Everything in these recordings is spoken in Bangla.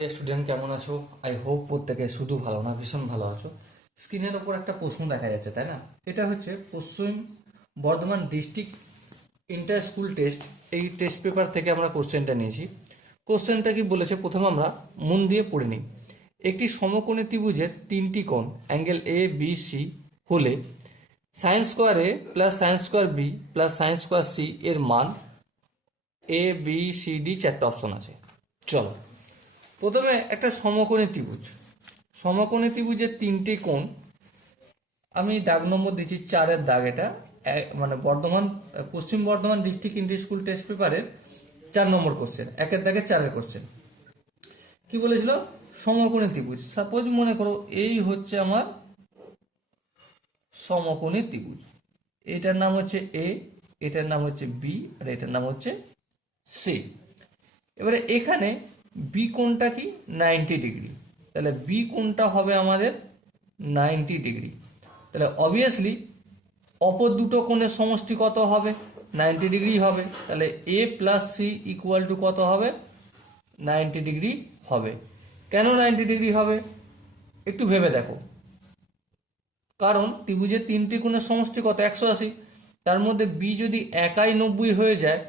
স্টুডেন্ট কেমন আছো? আই হোপ প্রত্যেকে শুধু ভালো না ভীষণ ভালো আছো। স্ক্রিনের ওপর একটা প্রশ্ন দেখা যাচ্ছে, তাই না? এটা হচ্ছে পশ্চিম Bardhaman district inter school test. এই টেস্ট পেপার থেকে আমরা কোশ্চেনটা নিয়েছি। কোশ্চেনটা কি বলেছে প্রথমে আমরা মন দিয়ে পড়ে নিই। একটি সমকোণী ত্রিভুজের তিনটি কোণ অ্যাঙ্গেল এ বি সি হলে sine square A plus sine square B plus sine square C এর মান এ বি সি ডি চারটা অপশন আছে। চলো প্রথমে একটা সমকোণী ত্রিভুজ। সমকোণী ত্রিভুজের তিনটি কোণ, আমি দাগ নম্বর দিচ্ছি 4-এর দাগ। এটা মানে পশ্চিম Bardhaman district inter school test পেপারের 4 নম্বর কোশ্চেন, 1-এর দাগে 4-এর কোশ্চেন। কি বলেছিল? সমকোণী ত্রিভুজ। সাপোজ মনে করো এই হচ্ছে আমার সমকোণী ত্রিভুজ, এটার নাম হচ্ছে এ, এটার নাম হচ্ছে বি, আর এটার নাম হচ্ছে সি। এবারে এখানে বি কোণটা কি? 90 ডিগ্রি। তাহলে বি কোণটা হবে আমাদের 90 ডিগ্রি। তাহলে অবভিয়াসলি অপর দুটো কোণের সমষ্টি কত হবে? 90 ডিগ্রি হবে। তাহলে এ প্লাস সি ইকুয়াল টু কত হবে? 90 ডিগ্রি হবে। কেন 90 ডিগ্রি হবে একটু ভেবে দেখো। কারণ ত্রিভুজের তিনটি কোণের সমষ্টি কত? 180। তার মধ্যে বি যদি একাই 90 হয়ে যায়,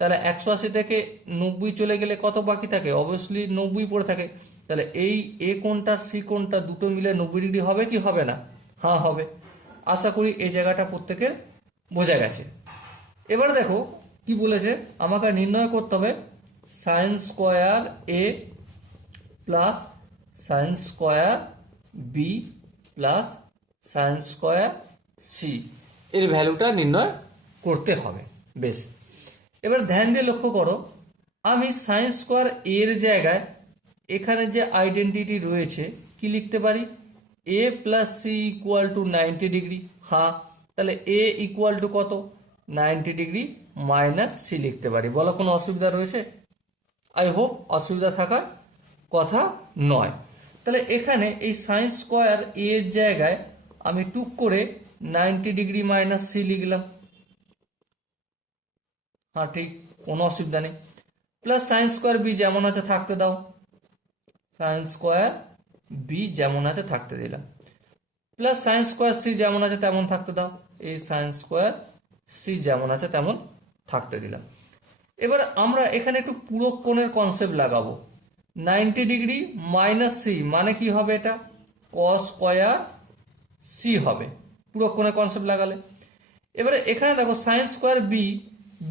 তাহলে 180 থেকে 90 চলে গেলে কত বাকি থাকে? অবভিয়াসলি 90 পড়ে থাকে। তাহলে এই এ কোণটা সি কোণটা দুটো মিলে 90 ডিগ্রি হবে কি হবে না? হ্যাঁ হবে। আশা করি এই জায়গাটা প্রত্যেকের বোঝা গেছে। এবার দেখো কি বলেছে, আমাকে নির্ণয় করতে হবে sine square A plus sine square B plus sine square C এর ভ্যালুটা নির্ণয় করতে হবে। বেশ, এবার ধ্যান দিয়ে লক্ষ্য করো, আমি সাইন স্কোয়ার এর জায়গায় এখানে যে আইডেন্টিটি রয়েছে কি লিখতে পারি? A plus C equal to 90 degree. হ্যাঁ, তাহলে এ ইকুয়াল টু কত? 90 ডিগ্রি মাইনাস সি লিখতে পারি। বলো কোনো অসুবিধা রয়েছে? আই হোপ অসুবিধা থাকার কথা নয়। তাহলে এখানে এই সাইন স্কোয়ার এর জায়গায় আমি টুক করে 90 ডিগ্রি মাইনাস সি লিখলাম। হ্যাঁ ঠিক, কোনো অসুবিধা নেই। প্লাস সাইন স্কোয়ার বি যেমন আছে থাকতে দাও, সাইন স্কোয়ার বি যেমন আছে থাকতে দিলাম। প্লাস সাইন স্কোয়ার সি যেমন আছে তেমন থাকতে দাও, এই সাইন স্কোয়ার সি যেমন আছে তেমন থাকতে দিলাম। এবার আমরা এখানে একটু পুরো কোণের কনসেপ্ট লাগাবো। 90 ডিগ্রি মাইনাস সি মানে কি হবে? এটা কস স্কোয়ার সি হবে পুরো কোণের কনসেপ্ট লাগালে। এবারে এখানে দেখো সাইন স্কোয়ার বি,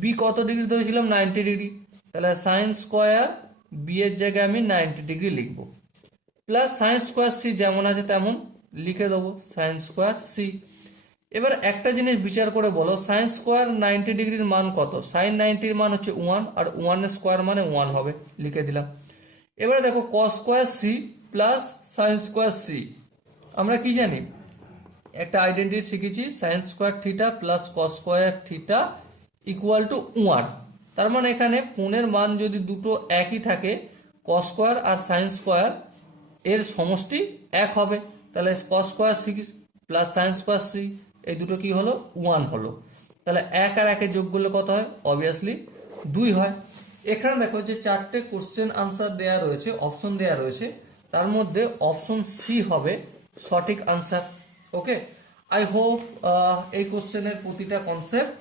বি কত ডিগ্রি ধরেছিলাম? 90 ডিগ্রি। তাহলে সাইন স্কোয়ার বি এর জায়গায় আমি 90 ডিগ্রি লিখবো। প্লাস সাইন স্কোয়ার সি যেমন আছে তেমন লিখে দেবো, সাইন স্কোয়ার সি। এবার একটা জিনিস বিচার করে বলো, সাইন স্কোয়ার 90 ডিগ্রির মান কত? সাইন 90-র মান হচ্ছে 1, আর 1-এর স্কোয়ার মানে 1 হবে, লিখে দিলাম। এবারে দেখো cos square C plus sine square C, আমরা কি জানি? একটা আইডেন্টিটি শিখেছি, sine square theta plus cos square theta equal to 1। তার মানে এখানে কোণের মান যদি দুটো একই থাকে, কস স্কোয়ার আর সাইন স্কোয়ার এর সমষ্টি এক হবে। তাহলে cos square C plus sine square C এই দুটো কি হলো? 1 হলো। তাহলে 1 আর 1 যোগ করলে কত হয়? অবভিয়াসলি 2 হয়। এখানে দেখো যে 4টে কোশ্চেন আনসার দেয়া রয়েছে, অপশন দেয়া রয়েছে, তার মধ্যে অপশন সি হবে সঠিক আনসার। ওকে, আই হোপ এই কোশ্চেনের প্রতিটা কনসেপ্ট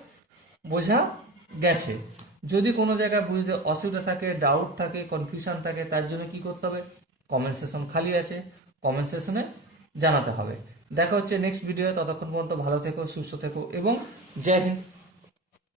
বোঝা গেছে। যদি কোনো জায়গায় বুঝতে অসুবিধা থাকে, ডাউট থাকে, কনফিউশন থাকে, তার জন্য কি করতে হবে? কমেন্ট সেশন খালি আছে, কমেন্ট সেশনে জানাতে হবে। দেখা হচ্ছে নেক্সট ভিডিও। ততক্ষণ পর্যন্ত ভালো থেকো, সুস্থ থেকো এবং জয় হিন্দ।